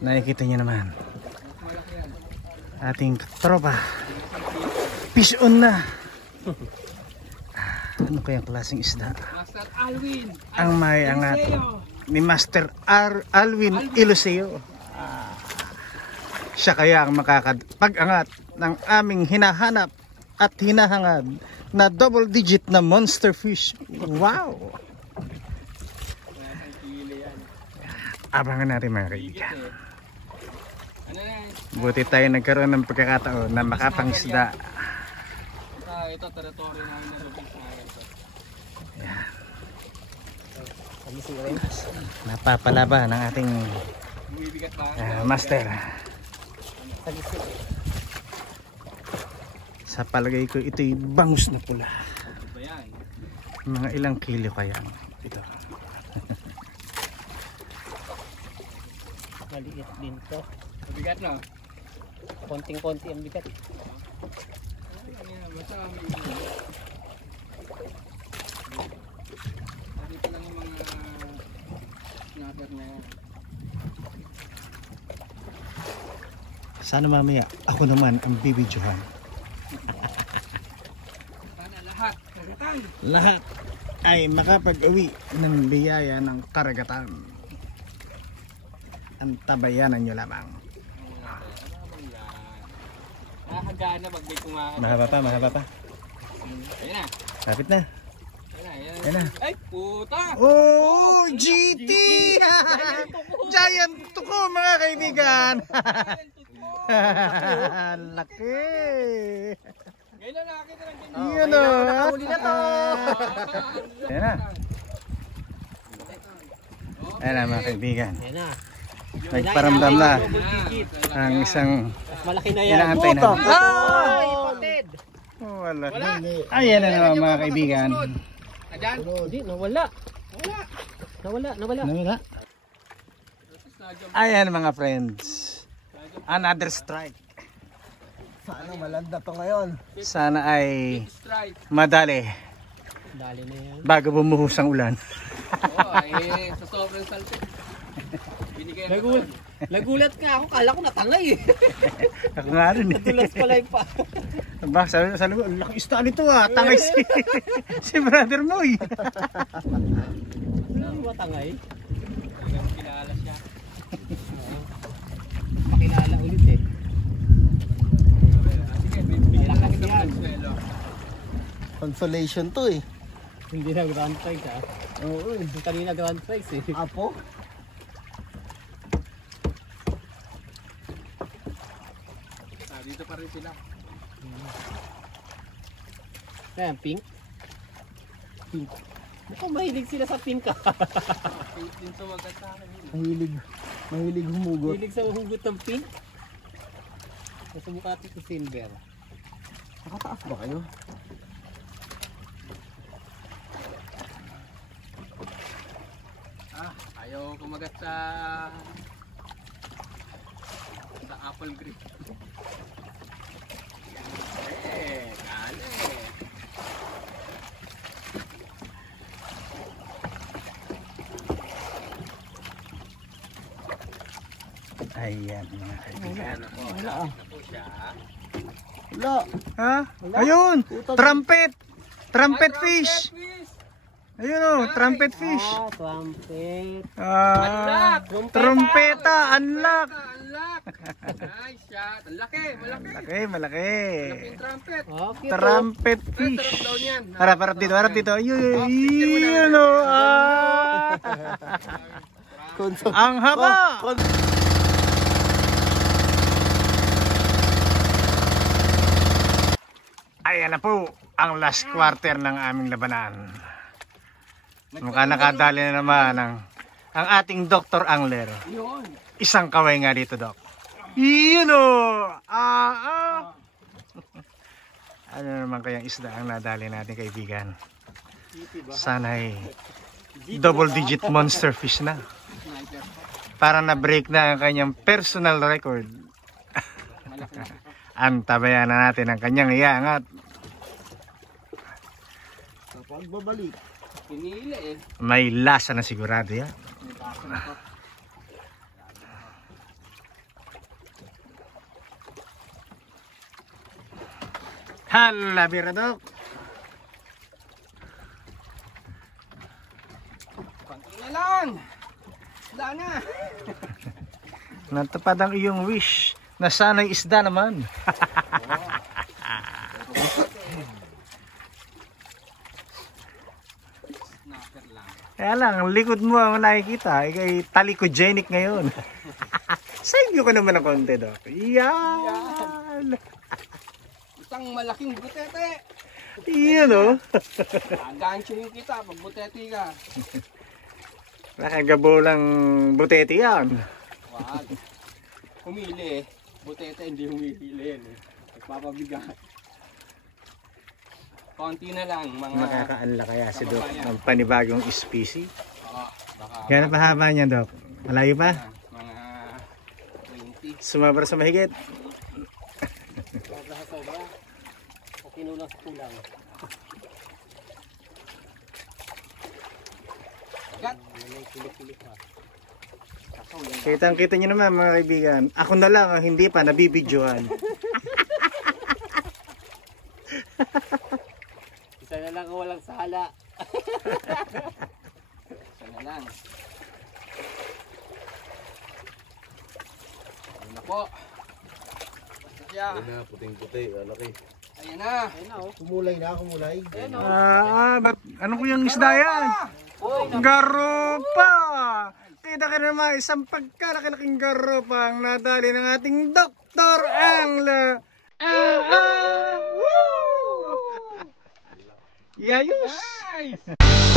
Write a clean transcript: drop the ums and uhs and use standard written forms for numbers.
Nakikita niyo naman. Ating tropa. Fish on na. Ano kayang klaseng isda? Master Alwin. Ang may angat ni Master Alwin Iluseo. Siya kaya ang makakapag-angat ng aming hinahanap at hinahangad na double digit na monster fish. Wow! Abangan natin mga kaibigan. Buti tayo nagkaroon ng pagkakataon na makapangisda. Ito, territory namin na Rubens na ito. Ayan. Napapalaba ng ating master. Sa palagay ko ito'y bangus na pula. Mga ilang kilo kaya ito. Maliit din to. Mabigat na. Konting-konti ang bigat. Dito lang yung mga snapper na yan. Sana mamaya ako naman ang bibidyohan. Sana lahat. Karagatan. Lahat ay makapag-uwi ng biyaya ng karagatan. Ang tabayanan nyo lamang. Nakakagana pag may kumakapit. Mahaba pa, mahaba pa. Ayun na. Lapit na. Ayun na. Ay, puta! Oh, GT! Giant tuko mga kaibigan. Laki. Ngayon na nakakita lang din. Yun o. Nakahuli na to. Ayan na. Ayan na mga kaibigan. Ayan na. Nagparamdam na ang isang Malaki na yan. inaantay na. Ay, ipatid. Wala. Ayan na naman mga kaibigan. Ayan. Hindi, nawala. Nawala. Nawala. Ayan mga friends. Another strike. Sana malanda to ngayon. Sana ay Strike. madali Dali na yan. bago bumuhos ang ulan. Oo, ay sa sobrang salted. Binigay na to. Nagulat nga ako, kala ko natangay eh. Ako nga rin eh. Nadulas pala yung pa. Ba, sabi ko, ang laki isda nito ah. Tangay si brother mo eh. Ano ba tangay? Hanggang kilala siya. Pakilala ulit eh. Sige, bigyan lang kita ng swelo. Consolation to eh. Hindi na grand prize ha. Oo, yung kanina grand prize eh. Apo? Dito pa rin sila. Ayan, pink. Pink. Mukhang mahilig sila sa pink ah. Pink din sumagat sa akin. Mahilig humugot. Mahilig sa hugot ng pink. Nasa mukha ito silver. Nakataas ba kayo? Ayaw kumagat sa apple green. Kale. Ayan mga kaibigan. Wala po siya. Wala. Ha? Ayun! Trumpet! Trumpet fish! Ayun o, trumpet fish. Ah, trumpet. Trumpeta, unlock. Unlock. Nice shot. Ang laki, malaki. Malaki, malaki. Yung trumpet. Okay, Trumpet Sarap fish. daw niyan. Harap dito, harap dito. Ayun o. Ang haba. Ayan na po ang last quarter ng aming labanan. Mukha nakadali na naman ang ating Dr. Angler. Yun. Isang kaway nga dito, Doc. Yun o! Ano naman kayang isda ang nadali natin, kaibigan? Sana'y double digit monster fish na. Para na-break na ang kanyang personal record. Ang tabayan na natin ang kanyang iangat. Sa pagbabalik. Pinili eh. May lasa na sigurado yan. Hala, bira, Dok. Konti na lang. Wala na. Natupad ang iyong wish na sana'y isda naman. Snapper lang. Kaya lang, ang likod mo ang nakikita. Ikay talikogenic ngayon. Save ka naman ng konti, Dok. Yan! Isang malaking butete. Yan, oh. Agansyohin kita pag butete ka. Nakagabolang butete yan. Wag. Humili. Butete hindi humihili. Nagpapabigat. Konti na lang mga... Makakaanla kaya si Dok ng panibagong species. Baka Gano'n pa haba niya, Dok? Malayo pa? mga 20. Sumabra sa mahigit? Sobra sa sobra. O kinulang sa kulang. Gat! Kilik-kilik pa. Kitang-kita nyo naman, mga kaibigan. Ako na lang ang hindi pa nabibidyoan. Isa na lang kung walang sala. Isa na lang. Ayun na po. Basta siya. Ayun na, puting-puti, lalaki. Ayan na. Ayun na oh. Kumulay na, kumulay. Ayun oh. Ano ko yung isda yan? Garupa! Kita ka naman, isang pagkalaki-laking garupa ang nadali ng ating Dr. Angler. Woo! Yayos! Nice!